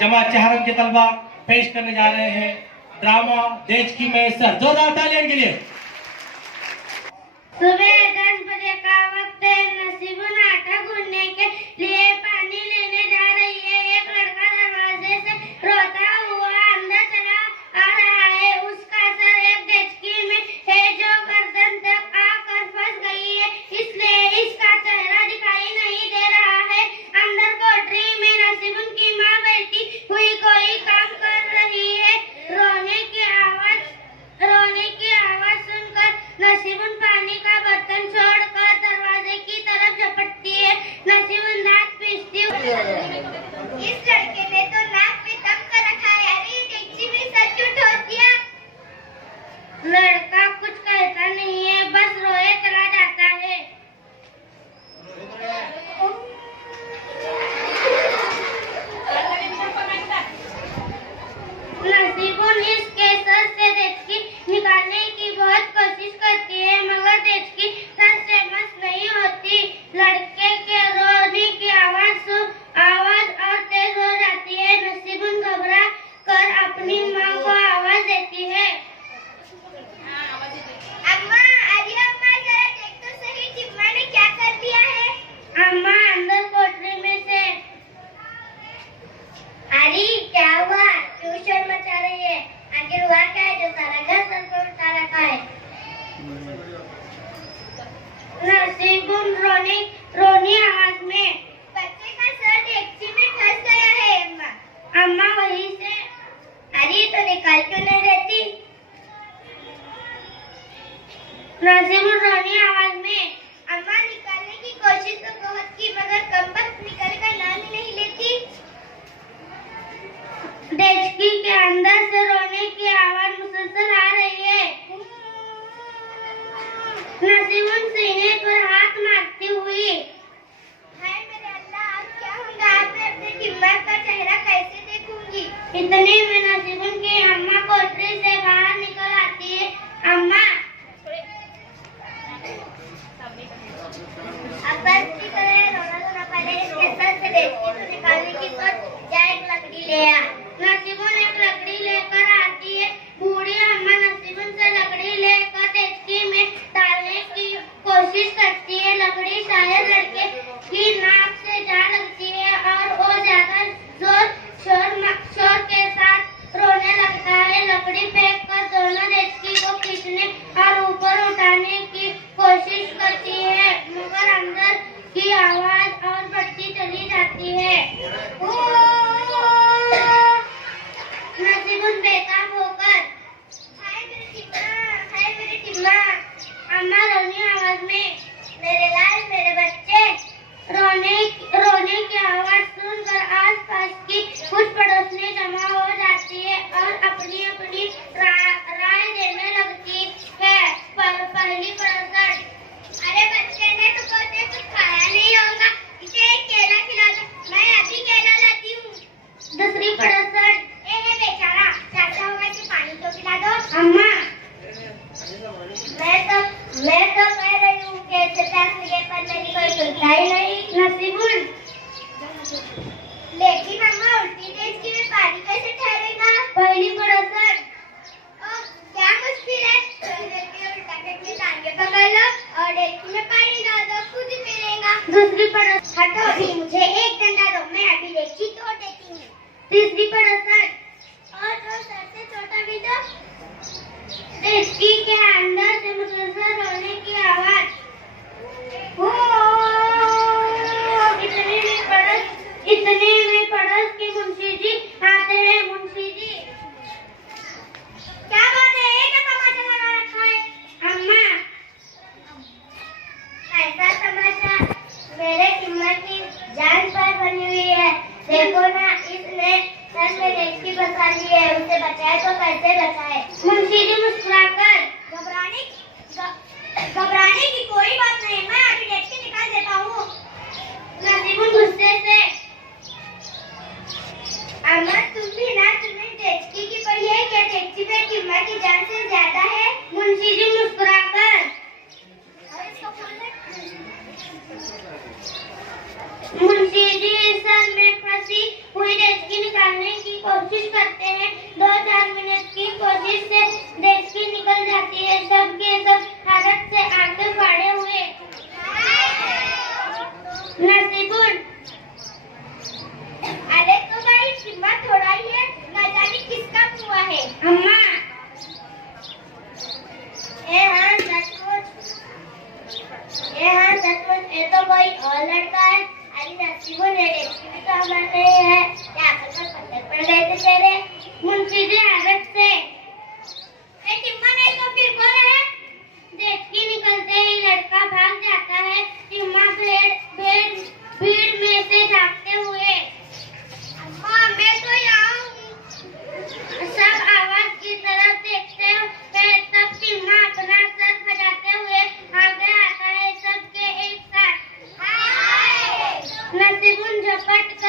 जमात चहरम के तलबा पेश करने जा रहे हैं ड्रामा देश की मैसर। जोरदार तालियां के लिए। सुबह 10 बजे का वक्त है। नसीबुन आटा गूंदने के लिए पानी लेने जा रही है। एक लड़का दरवाजे से रोता हुआ अंदर चला आ रहा है। उसका सर एक डेचकी में है जो गर्दन तक आकर फंस गई है, इसलिए इसका चेहरा दिखाई नहीं दे रहा है। अंदर कोठरी में नसीबुन की माँ बैठी हुई कोई काम कर रही है। रोने की आवाज सुनकर नसीबुन पानी का बर्तन छोड़कर दरवाजे की तरफ झपटती है। नसीबुन दांत पीसती हुई, इस लड़के ने तो नाक पे दम कर रखा है। अरे डेक्ची में सर क्यों ठोक दिया? लड़का कुछ कहता नहीं है, बस रोए चला जाता है। नसीबुन इसके सर से डेचकी निकालने की बहुत कोशिश करती है, मगर डेचकी सर से मस नहीं होती। लड़के के रोने की आवाज और तेज हो जाती है। नसीबुन घबरा कर अपनी माँ को आवाज देती है। अम्मा, अरे अम्मा, जरा देख तो सही, टिम्मा ने क्या कर दिया है? अम्मा अंदर कोठरी में से। अरे क्या हुआ? क्यों शोर मचा रही है? आखिर हुआ क्या है जो सारा घर सर पर उठा रखा है? नसीबुन रोनी आवाज में, बच्चे का सर डेक्ची में फंस गया है अम्मा। अम्मा वहीं से। अरे तो निकाल क्यों नहीं रहती? नसीबुन रोनी आवाज में, अम्मा निकालने की कोशिश तो बहुत की, मगर कमबख्त निकल कर नाम ही नहीं लेती। डेचकी के अंदर से रोने की आवाज मुसलसल आ रही है। नसीबुन सीने पर हाथ मारती हुई, हाय मेरे अल्लाह, अब क्या होगा? अब मैं अपने टिम्मा का चेहरा कैसे देखूंगी? इतने में नसीबुन की अम्मा कोठरी से बाहर निकल आती है। अम्मा, अब बस ठीक है, रोना धोना पहले इसके सर से डेचकी तो निकालने की सोच, या एक लकड़ी ले आ। नसीबुन एक लकड़ी लेकर आती है। बूढ़ी अम्मा नसीबुन से लकड़ी लेकर डेचकी में डालने की कोशिश करती है। लकड़ी शायद लड़के की नाक से जा लगती है और वो ज्यादा शोर के साथ रोने लगता है। लकड़ी फेंक कर दोनों डेचकी को खींचने और ऊपर उठाने की कोशिश करती है, मगर अंदर की आवाज और बढ़ती चली जाती है। नसीबुन बेताब होकर, हाय मेरे टिम्मा। अम्मा रोनी आवाज में, मेरे लाल, मेरे बच्चे। रोने की आवाज सुनकर आसपास की कुछ पड़ोसनी जमा हो जाती है और अपनी अपनी राय देने लगती है। पहली पड़ोसन, अरे बच्चे ने तो कुछ खाया नहीं होगा, इसे एक केला खिला दो, मैं अभी केला लाती हूँ। दूसरी पड़ोसन, बेचारा चाचा होगा कि पानी तो पिला दो। अम्मा, मैं तो कह रही हूँ कि पर मेरी कोई सुनता ही नहीं। नसीबुन, लेकिन अम्मा उल्टी डेचकी में पानी कैसे ठहरेगा? पहली पड़ोसन, क्या मुश्किल है? उल्टा करके टांगे पकड़ लो और डेचकी में पानी डाल दो, खुद ही पिलेगा। दूसरी पड़ोसन, हटो अभी, मुझे एक डंडा दो, मैं अभी डेचकी तोड़ देती हूँ। तीसरी पड़ोसन, और जो सर से छोटा भी दो। डेचकी के अंदर से मुसलसल रोने की आवाज। इतने में पड़ोस के मुंशी जी आते हैं। मुंशी जी, क्या बात है? क्या तमाशा लगा रखा है? अम्मा, ऐसा तमाशा, मेरे टिम्मा की जान पर बनी हुई है। देखो ना, इसने सर में डेचकी फंसा ली है, उसे बचाए तो कैसे बचाए? मुंशी जी मुस्कुराकर, घबराने की कोई बात नहीं, मैं अभी डेचकी निकाल देता हूँ। नसीबुन गुस्से से, अम्मा तुम भी ना, तुम्हें डेचकी की पड़ी है क्या? डेचकी पे टिम्मा की जान से ज्यादा है। मुंशी जी मुस्कुराकर, मुंशी जी सर में फंसी हुई डेचकी निकालने नसीबुन झपट